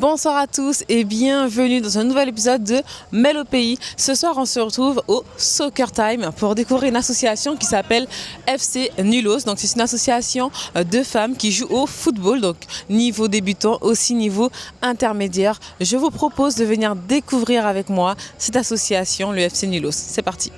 Bonsoir à tous et bienvenue dans un nouvel épisode de Mêle au pays. Ce soir, on se retrouve au Soccer Time pour découvrir une association qui s'appelle FC Nulos. Donc, c'est une association de femmes qui jouent au football, donc niveau débutant, aussi niveau intermédiaire. Je vous propose de venir découvrir avec moi cette association, le FC Nulos. C'est parti.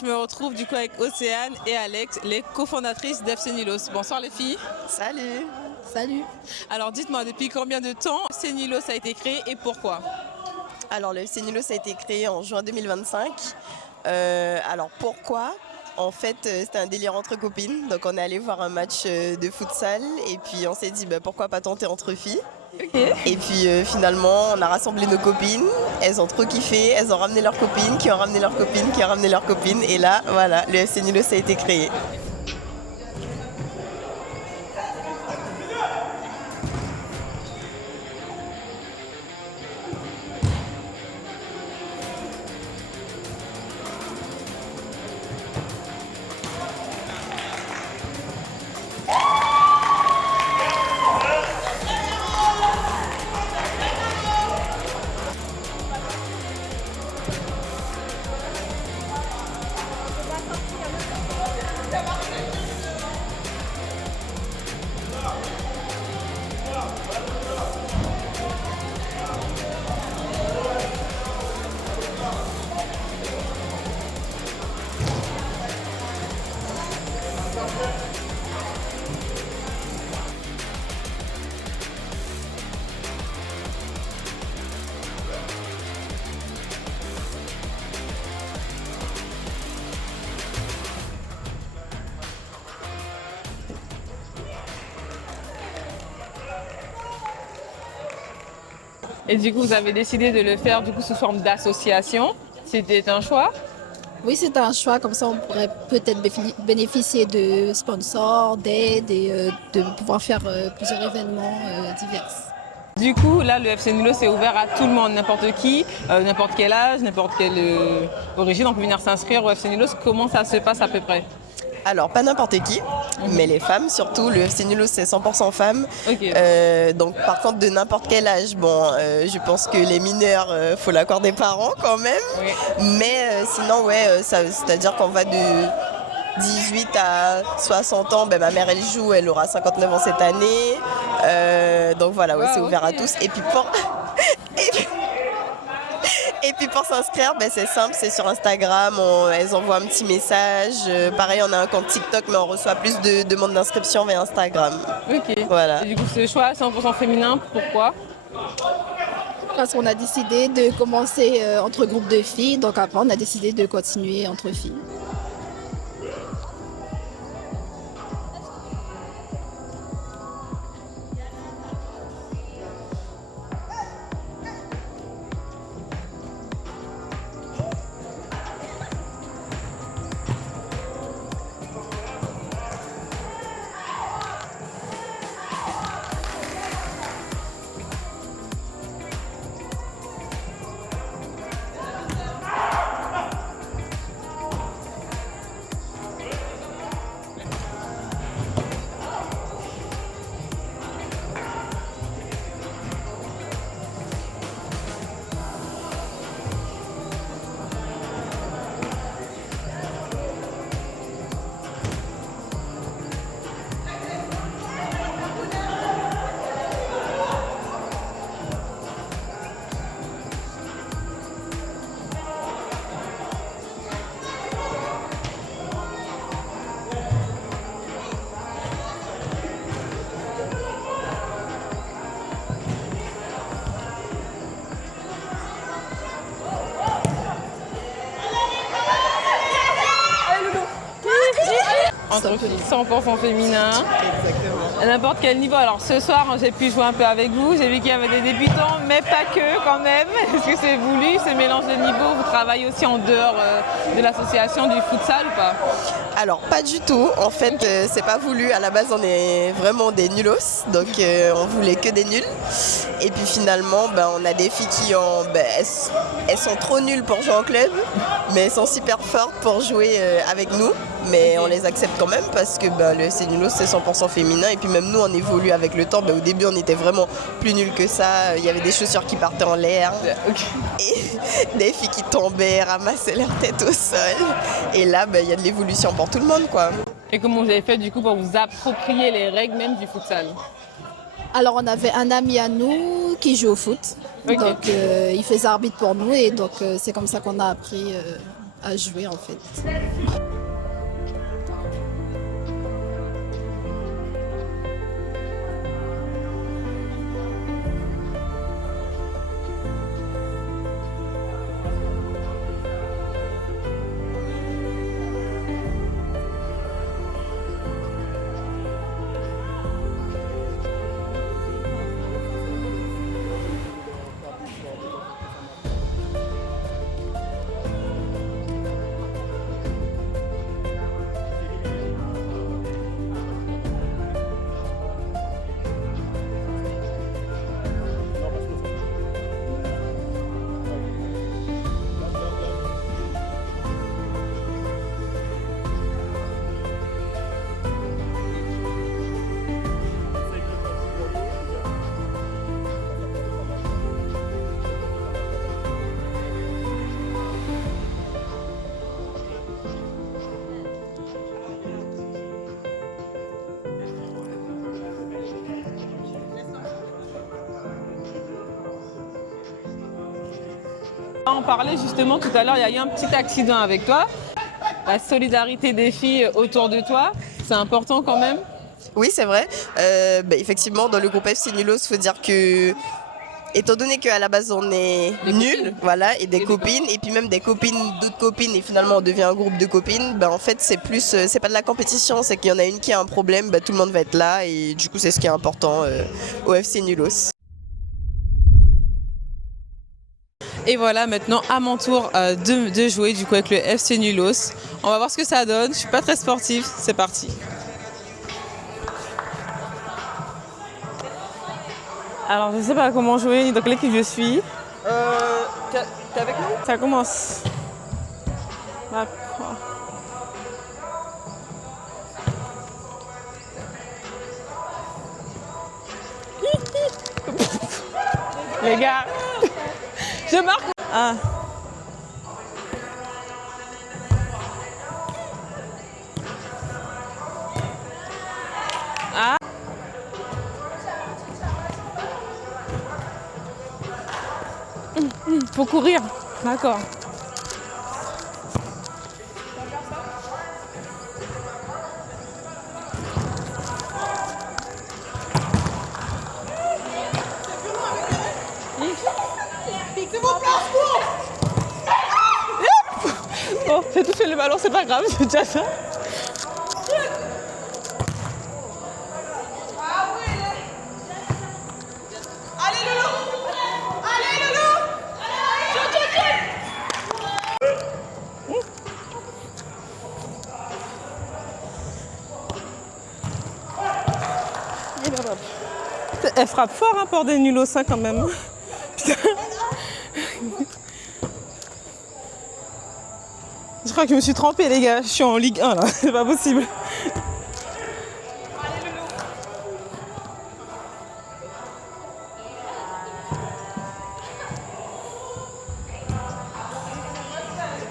Je me retrouve du coup avec Océane et Alex, les cofondatrices d'FC Nulos. Bonsoir les filles. Salut. Salut. Alors dites-moi, depuis combien de temps FC Nulos a été créé et pourquoi? Alors le FC Nulos a été créé en juin 2025. Alors pourquoi? En fait, c'était un délire entre copines. Donc on est allé voir un match de futsal et puis on s'est dit pourquoi pas tenter entre filles. Okay. Et puis finalement, on a rassemblé nos copines. Elles ont trop kiffé. Elles ont ramené leurs copines, qui ont ramené leurs copines, qui ont ramené leurs copines. Et là, voilà, le FC Nulos a été créé. Et du coup, vous avez décidé de le faire sous forme d'association. C'était un choix? Oui, c'est un choix. Comme ça, on pourrait peut-être bénéficier de sponsors, d'aides et de pouvoir faire plusieurs événements divers. Du coup, là, le FC Nulos est ouvert à tout le monde, n'importe qui, n'importe quel âge, n'importe quelle origine. On peut venir s'inscrire au FC Nulos. Comment ça se passe à peu près? Alors, pas n'importe qui, mais les femmes surtout. Le FC Nulos, c'est 100% femmes. Okay. Donc, par contre, de n'importe quel âge, je pense que les mineurs, faut l'accord des parents quand même. Oui. Mais sinon, c'est-à-dire qu'on va de 18 à 60 ans. Ma mère, elle joue, elle aura 59 ans cette année. Donc voilà, c'est ouvert à tous. Et puis Et puis pour s'inscrire, c'est simple, c'est sur Instagram, elles envoient un petit message. Pareil, on a un compte TikTok, mais on reçoit plus de demandes d'inscription via Instagram. Ok. Voilà. Et du coup, ce choix 100% féminin, pourquoi? Parce qu'on a décidé de commencer entre groupes de filles, donc après on a décidé de continuer entre filles. Entre filles, 100% féminin. Exactement. À n'importe quel niveau. Alors ce soir, j'ai pu jouer un peu avec vous. J'ai vu qu'il y avait des débutants, mais pas que quand même. Est-ce que c'est voulu, ce mélange de niveaux? Vous travaillez aussi en dehors de l'association du futsal ou pas? Alors pas du tout, en fait c'est pas voulu, à la base on est vraiment des nulos, donc on voulait que des nuls. Et puis finalement on a des filles qui elles sont trop nulles pour jouer en club, mais elles sont super fortes pour jouer avec nous. Mais on les accepte quand même parce que le FC Nulos c'est 100% féminin et puis même nous on évolue avec le temps. Au début on était vraiment plus nuls que ça, il y avait des chaussures qui partaient en l'air et des filles qui tombaient, ramassaient leur tête au sol. Et là il y a de l'évolution pour tout le monde quoi. Et comment vous avez fait du coup pour vous approprier les règles même du futsal? Alors on avait un ami à nous qui joue au foot, donc il faisait arbitre pour nous et donc c'est comme ça qu'on a appris à jouer en fait. On parlait justement tout à l'heure, il y a eu un petit accident avec toi. La solidarité des filles autour de toi, c'est important quand même? Oui c'est vrai, effectivement dans le groupe FC Nulos il faut dire que étant donné qu'à la base on est nuls, voilà, et des copines, et puis même des copines d'autres copines, et finalement on devient un groupe de copines, en fait c'est plus, c'est pas de la compétition, c'est qu'il y en a une qui a un problème, tout le monde va être là, et du coup c'est ce qui est important au FC Nulos. Et voilà, maintenant à mon tour de jouer du coup avec le FC Nulos. On va voir ce que ça donne. Je suis pas très sportive, c'est parti. Alors je sais pas comment jouer ni dans quelle équipe je suis. T'es avec nous? Ça commence. Les gars, je marque. Ah. Ah. Faut courir. D'accord. Oh, j'ai touché le ballon, c'est pas grave, c'est déjà ça. Allez Loulou! Allez Loulou! Elle frappe fort hein, pour des nulos ça quand même. Putain. Je crois que je me suis trempée les gars, je suis en Ligue 1 là, c'est pas possible.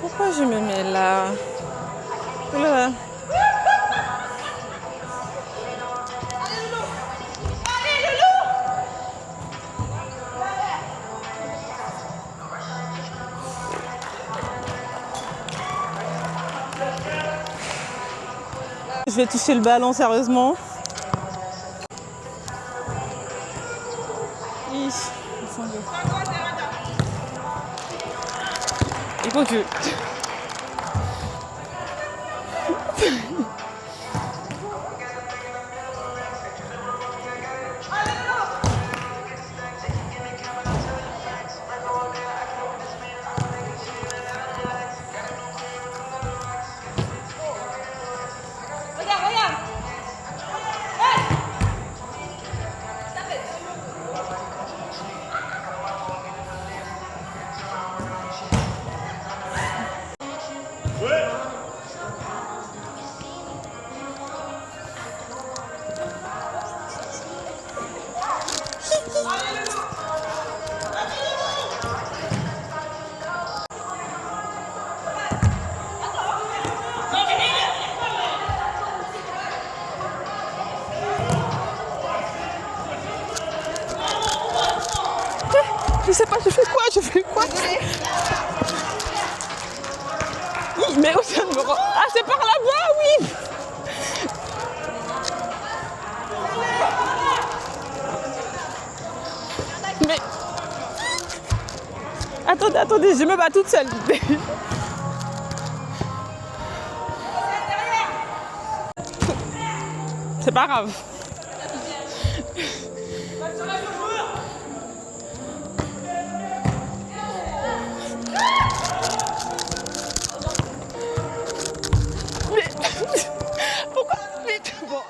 Pourquoi je me mets là? Là. Je vais toucher le ballon sérieusement. Il faut que... Je sais pas, je fais quoi Oui, mais Océane me rend... Ah, c'est par là-bas, oui. Mais... Attendez, je me bats toute seule. C'est pas grave. Mais... Pourquoi? Bon.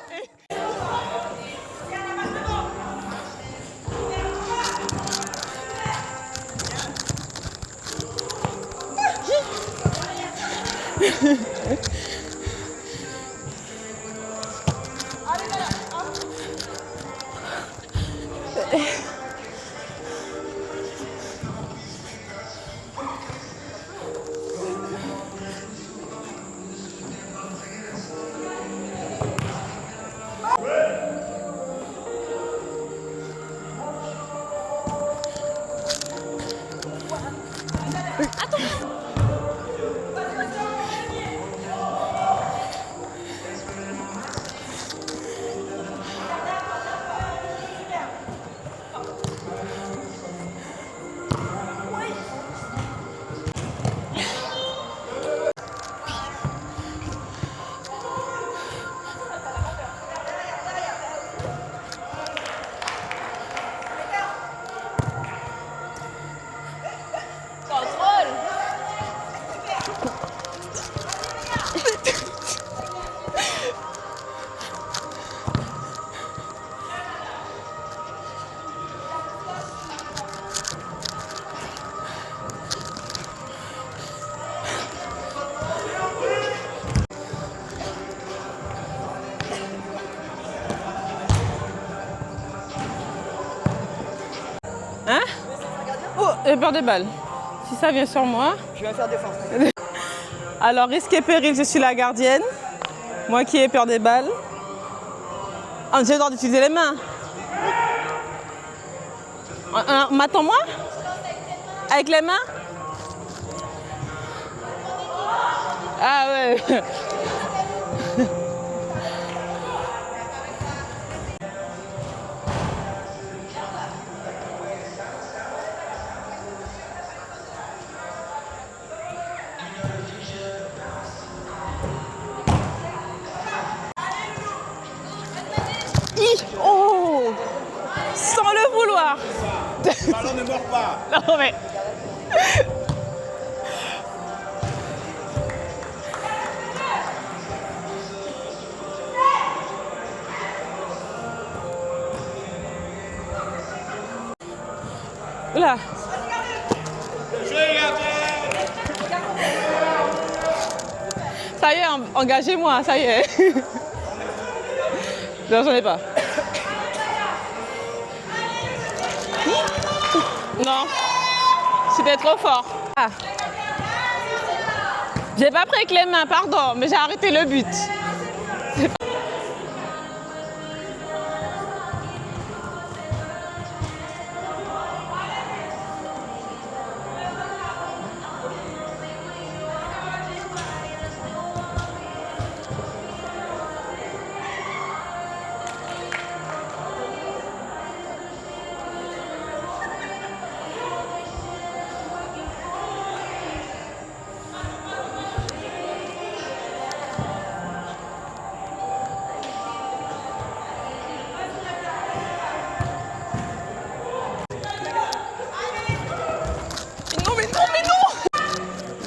Hein? Oh, j'ai peur des balles. Si ça vient sur moi... Je vais faire défense. Alors, risque et péril, je suis la gardienne. Moi qui ai peur des balles. Ah, j'ai le droit d'utiliser les mains. M'attends-moi? Avec les mains? Ah ouais. Oh! Sans le vouloir. Le ballon ne mord pas. Non mais... Oula. Ça y est, engagez-moi, ça y est. Non, j'en ai pas. Non, c'était trop fort. Ah. J'ai pas pris avec les mains, pardon, mais j'ai arrêté le but.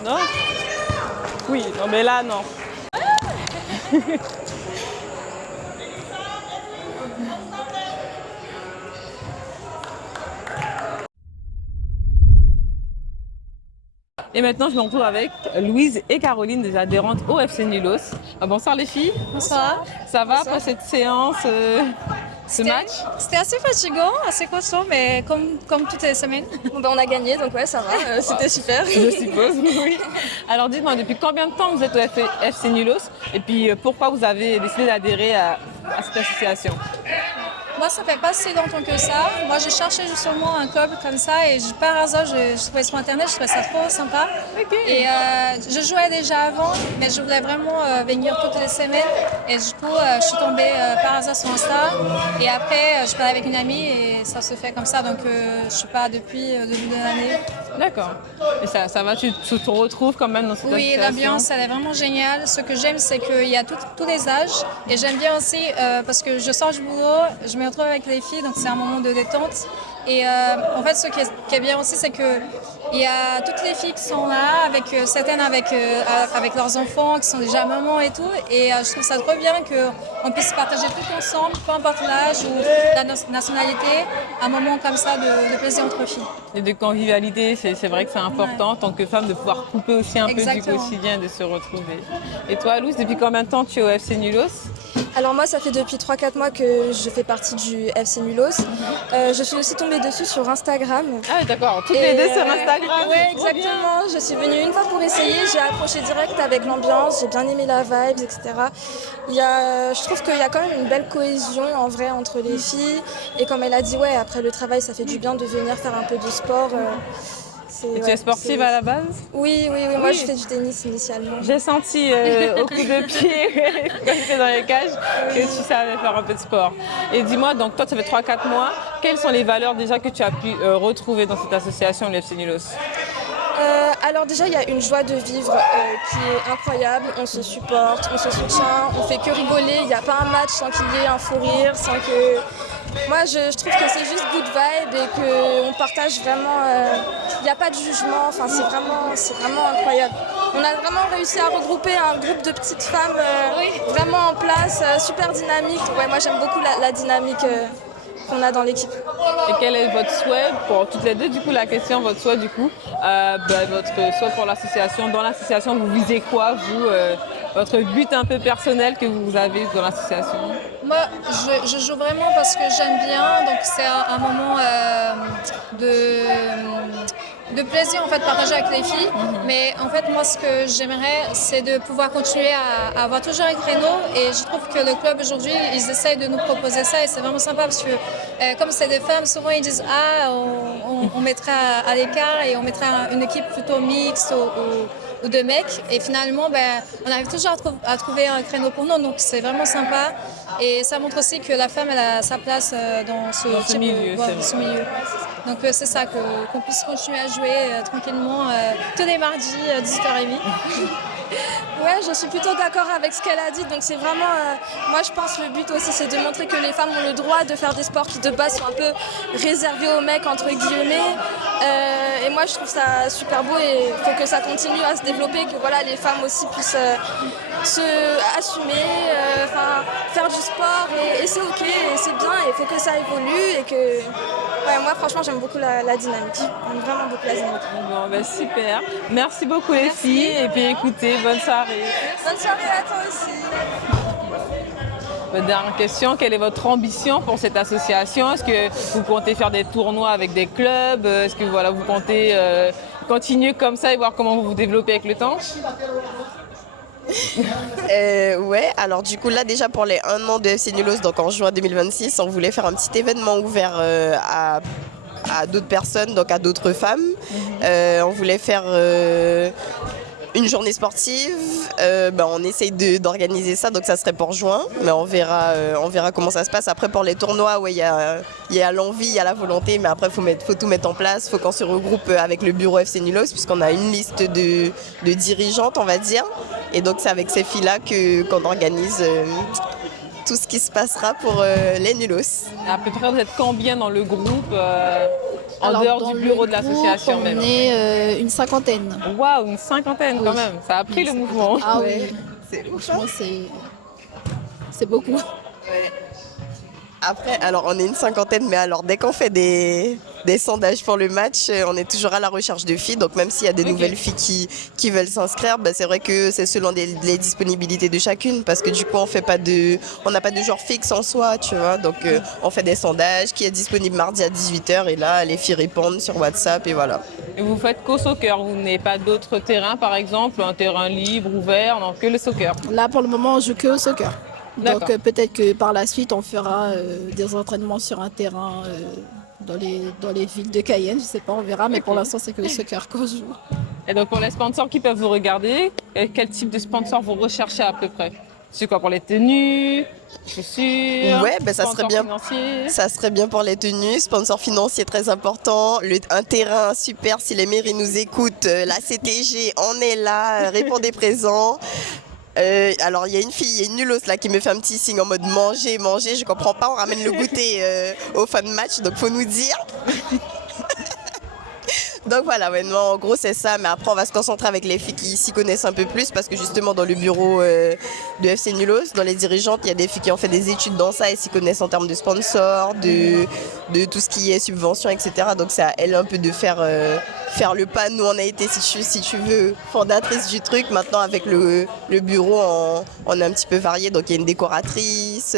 Non? Oui, non mais là, non. Et maintenant, je me retrouve avec Louise et Caroline, des adhérentes au FC Nulos. Bonsoir les filles. Bonsoir. Ça va après cette séance, ce match? C'était assez fatigant, assez costaud, mais comme toutes les semaines. Bon, ben, on a gagné, donc ouais, ça va. C'était super. Je suppose, oui. Alors dites-moi, depuis combien de temps vous êtes au FC Nulos? Et puis pourquoi vous avez décidé d'adhérer à cette association? moi, ça fait pas si longtemps que ça. Moi, j'ai cherché justement un club comme ça et par hasard, je trouvais sur Internet, je trouvais ça trop sympa. Et je jouais déjà avant, mais je voulais vraiment venir toutes les semaines. Et du coup, je suis tombée par hasard sur Insta. Et après, je parlais avec une amie et ça se fait comme ça. Donc, je suis pas depuis le début de l'année. D'accord. Et ça va, tu te retrouves quand même dans cette Oui, association? l'ambiance, elle est vraiment géniale. Ce que j'aime, c'est qu'il y a tous les âges. Et j'aime bien aussi, parce que je sors du boulot, je me retrouve avec les filles, donc c'est un moment de détente. Et en fait, ce qui est bien aussi, c'est qu'il y a toutes les filles qui sont là, avec certaines avec leurs enfants, qui sont déjà mamans et tout. Et je trouve ça trop bien qu'on puisse partager tout ensemble, peu importe l'âge ou la nationalité, un moment comme ça de plaisir entre filles. Et de convivialité, c'est vrai que c'est important en tant que femme de pouvoir couper aussi un peu du Exactement. quotidien, de se retrouver. Et toi, Luz, depuis combien de temps tu es au FC Nulos? Alors moi, ça fait depuis 3-4 mois que je fais partie du FC Nulos. Je suis aussi tombée dessus sur Instagram. Ah oui, d'accord, toutes les deux sur Instagram. Oui, trop bien. exactement. Je suis venue une fois pour essayer. J'ai accroché direct avec l'ambiance. J'ai bien aimé la vibe, etc. Je trouve qu'il y a quand même une belle cohésion en vrai entre les filles. Et comme elle a dit, ouais, après le travail, ça fait du bien de venir faire un peu de sport. Et tu es sportive à la base? Oui. Moi, je fais du tennis initialement. J'ai senti au coup de pied quand j'étais dans les cages que tu savais faire un peu de sport. Et dis-moi, donc toi, ça fait 3-4 mois. Quelles sont les valeurs déjà que tu as pu retrouver dans cette association, le FC Nulos? Alors déjà, il y a une joie de vivre qui est incroyable. On se supporte, on se soutient, on fait que rigoler. Il n'y a pas un match sans qu'il y ait un fou rire, sans que... Moi, je trouve que c'est juste good vibe et qu'on partage vraiment... Il n'y a pas de jugement, enfin, c'est vraiment incroyable. On a vraiment réussi à regrouper un groupe de petites femmes vraiment en place, super dynamique. Ouais, moi, j'aime beaucoup la dynamique qu'on a dans l'équipe. Et quel est votre souhait pour toutes les deux, du coup, la question, votre souhait, du coup, votre souhait pour l'association. Dans l'association, vous visez quoi, vous, votre but un peu personnel que vous avez dans l'association? Moi, je joue vraiment parce que j'aime bien, donc c'est un moment de plaisir en fait partagé avec les filles. Mais en fait, moi, ce que j'aimerais, c'est de pouvoir continuer à avoir toujours un créneau. Et je trouve que le club aujourd'hui, ils essayent de nous proposer ça et c'est vraiment sympa parce que comme c'est des femmes, souvent ils disent on mettrait à l'écart et on mettrait une équipe plutôt mixte ou de mecs. Et finalement, on arrive toujours à trouver un créneau pour nous. Donc c'est vraiment sympa. Et ça montre aussi que la femme, elle a sa place dans ce milieu. Donc c'est ça, qu'on puisse continuer à jouer tranquillement tous les mardis, 18h30. Ouais, je suis plutôt d'accord avec ce qu'elle a dit. Donc c'est vraiment, moi je pense le but aussi c'est de montrer que les femmes ont le droit de faire des sports qui de base sont un peu réservés aux mecs entre guillemets. Et moi je trouve ça super beau et il faut que ça continue à se développer, que voilà les femmes aussi puissent se assumer, faire du sport et c'est ok et c'est bien et il faut que ça évolue et que moi franchement j'aime beaucoup la dynamique. J'aime vraiment beaucoup la dynamique. Bon, super. Merci beaucoup les filles et puis écoutez, bonne soirée. Bonne soirée à toi aussi. Dernière question, quelle est votre ambition pour cette association? Est-ce que vous comptez faire des tournois avec des clubs? Est-ce que vous comptez continuer comme ça et voir comment vous vous développez avec le temps? Ouais, alors du coup là déjà pour les 1 an de FC Nulos, donc en juin 2026, on voulait faire un petit événement ouvert à d'autres personnes, donc à d'autres femmes. On voulait faire une journée sportive, on essaye d'organiser ça, donc ça serait pour juin, mais on verra comment ça se passe. Après pour les tournois, il y a l'envie, il y a la volonté, mais après faut tout mettre en place, faut qu'on se regroupe avec le bureau FC Nulos, puisqu'on a une liste de dirigeantes, on va dire, et donc c'est avec ces filles-là qu'on organise tout ce qui se passera pour les Nulos. À peu près, vous êtes combien dans le groupe Alors, dehors dans du bureau le de l'association groupe, même? On est une cinquantaine. Waouh, une cinquantaine quand Oui. même. Ça a pris le mouvement. Ah oui, C'est ouf, franchement c'est beaucoup. Après, alors on est une cinquantaine, mais alors dès qu'on fait des sondages pour le match, on est toujours à la recherche de filles. Donc même s'il y a des nouvelles filles qui veulent s'inscrire, c'est vrai que c'est selon les disponibilités de chacune, parce que du coup on n'a pas de genre fixe en soi, tu vois. Donc on fait des sondages, qui est disponible mardi à 18h, et là les filles répondent sur WhatsApp et voilà. Et vous faites qu'au soccer, vous n'avez pas d'autres terrains par exemple, un terrain libre, ouvert, non, que le soccer? Là pour le moment on joue que au soccer. Donc D'accord. peut-être que par la suite, on fera des entraînements sur un terrain dans les villes de Cayenne, je sais pas, on verra. Mais pour l'instant, c'est que le soccer qu'on joue. Et donc pour les sponsors qui peuvent vous regarder, quel type de sponsor vous recherchez à peu près? C'est quoi pour les tenues, chaussures, Ouais, ben ça serait sponsors bien. financiers? Ça serait bien pour les tenues, sponsor financier très important, un terrain super si les mairies nous écoutent, la CTG, on est là, répondez présent. Alors il y a une fille, il y a une nulos là qui me fait un petit signe en mode manger, manger, je comprends pas, on ramène le goûter au fin de match, donc faut nous dire. Donc voilà, ouais, non, en gros c'est ça, mais après on va se concentrer avec les filles qui s'y connaissent un peu plus parce que justement dans le bureau de FC Nulos, dans les dirigeantes, il y a des filles qui ont fait des études dans ça et s'y connaissent en termes de sponsors, de tout ce qui est subvention, etc. Donc c'est à elle un peu de faire le pas. Nous on a été, si tu veux, fondatrice du truc. Maintenant avec le bureau, on est un petit peu varié. Donc il y a une décoratrice,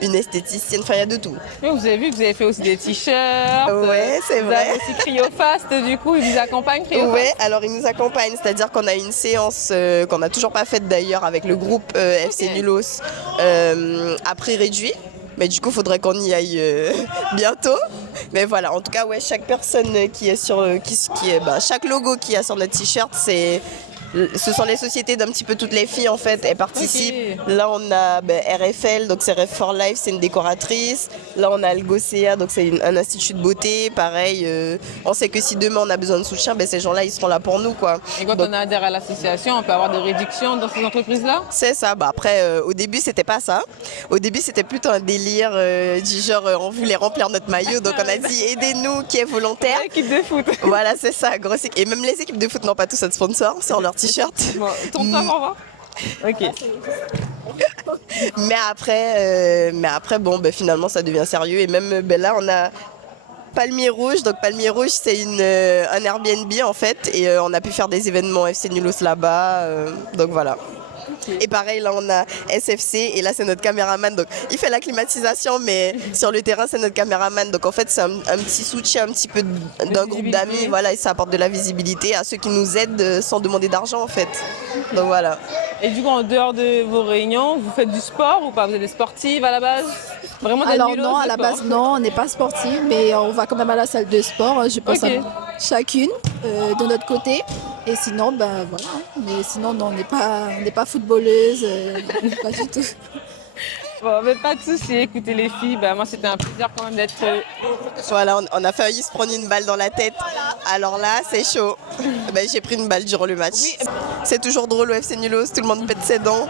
une esthéticienne, enfin il y a de tout. Oui, vous avez vu que vous avez fait aussi des t-shirts. Ouais, c'est vous vrai. avez aussi CryoFast, du coup, ils vous accompagnent CryoFast. Ouais, alors ils nous accompagnent, c'est-à-dire qu'on a une séance qu'on n'a toujours pas faite d'ailleurs avec le groupe FC Nulos à prix réduit. Mais du coup, il faudrait qu'on y aille bientôt. Mais voilà, en tout cas, ouais, chaque personne qui est sur, chaque logo qui a sur notre t-shirt, ce sont les sociétés d'un petit peu toutes les filles en fait, elles participent. Ok. Là on a RFL, donc c'est Ref for Life, c'est une décoratrice. Là on a Algocea, donc c'est un institut de beauté, pareil. On sait que si demain on a besoin de soutien, ces gens-là ils seront là pour nous quoi. Et quand Donc, on adhère à l'association, on peut avoir des réductions dans ces entreprises-là? c'est ça. Après, au début, c'était pas ça. Au début, c'était plutôt un délire du genre, on voulait remplir notre maillot. Donc, on a dit, aidez-nous, qui est volontaire. Équipe de foot. Voilà, c'est ça. Grosse équipe. Et même les équipes de foot n'ont pas tous un sponsor sur leur t-shirt. Bon, ton temps, au revoir. Ok. Mais après, bon, finalement, ça devient sérieux. Et même là, on a Palmier Rouge. Donc, Palmier Rouge, c'est un Airbnb en fait. Et on a pu faire des événements FC Nulos là-bas. Donc, voilà. Et pareil, là on a SFC et là c'est notre caméraman. Donc il fait la climatisation, mais sur le terrain c'est notre caméraman. Donc en fait c'est un petit soutien un petit peu d'un groupe d'amis. Voilà, et ça apporte de la visibilité à ceux qui nous aident sans demander d'argent en fait. Donc voilà. Et du coup, en dehors de vos réunions, vous faites du sport ou pas? Vous êtes des sportives à la base? Vraiment des Alors nulos non, de à la sport? base non, on n'est pas sportif, mais on va quand même à la salle de sport. Je pense Ok. à chacune de notre côté. Et sinon, voilà. Mais sinon, non, on n'est pas footballeuse, pas du tout. Bon, mais pas de soucis. Écoutez les filles, moi c'était un plaisir quand même d'être. Voilà, on a failli se prendre une balle dans la tête. Alors là, c'est chaud. J'ai pris une balle durant le match. C'est toujours drôle au FC Nulos, tout le monde pète ses dents.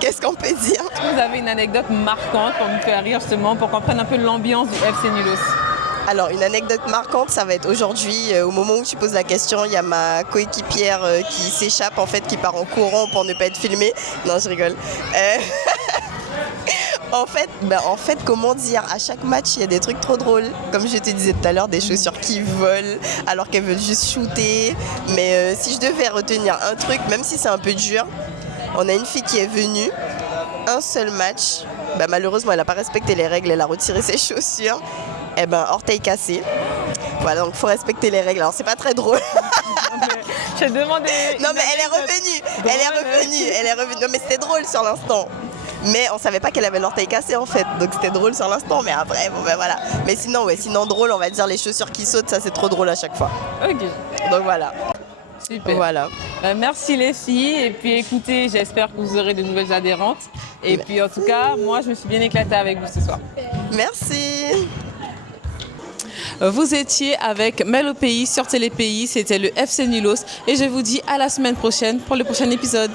Qu'est-ce qu'on peut dire? Vous avez une anecdote marquante pour nous faire rire justement, pour qu'on prenne un peu l'ambiance du FC Nulos? Alors, une anecdote marquante, ça va être aujourd'hui, au moment où tu poses la question, il y a ma coéquipière qui s'échappe, en fait, qui part en courant pour ne pas être filmée. Non, je rigole. En fait, comment dire, à chaque match, il y a des trucs trop drôles. Comme je te disais tout à l'heure, des chaussures qui volent alors qu'elles veulent juste shooter. Mais si je devais retenir un truc, même si c'est un peu dur, on a une fille qui est venue, un seul match. Malheureusement, elle n'a pas respecté les règles, elle a retiré ses chaussures. Orteil cassé. Voilà, donc il faut respecter les règles. Alors, c'est pas très drôle. J'ai demandé. Non, mais elle est revenue. Non, mais c'était drôle sur l'instant. Mais on savait pas qu'elle avait l'orteil cassé en fait, donc c'était drôle sur l'instant, mais après, voilà. Mais sinon drôle, on va dire les chaussures qui sautent, ça c'est trop drôle à chaque fois. Ok. Donc voilà. Super. Voilà. Merci les filles. Et puis écoutez, j'espère que vous aurez de nouvelles adhérentes. Et puis en tout cas, moi je me suis bien éclatée avec vous ce soir. Merci. Vous étiez avec Mel au pays sur Télé Pays, c'était le FC Nulos. Et je vous dis à la semaine prochaine pour le prochain épisode.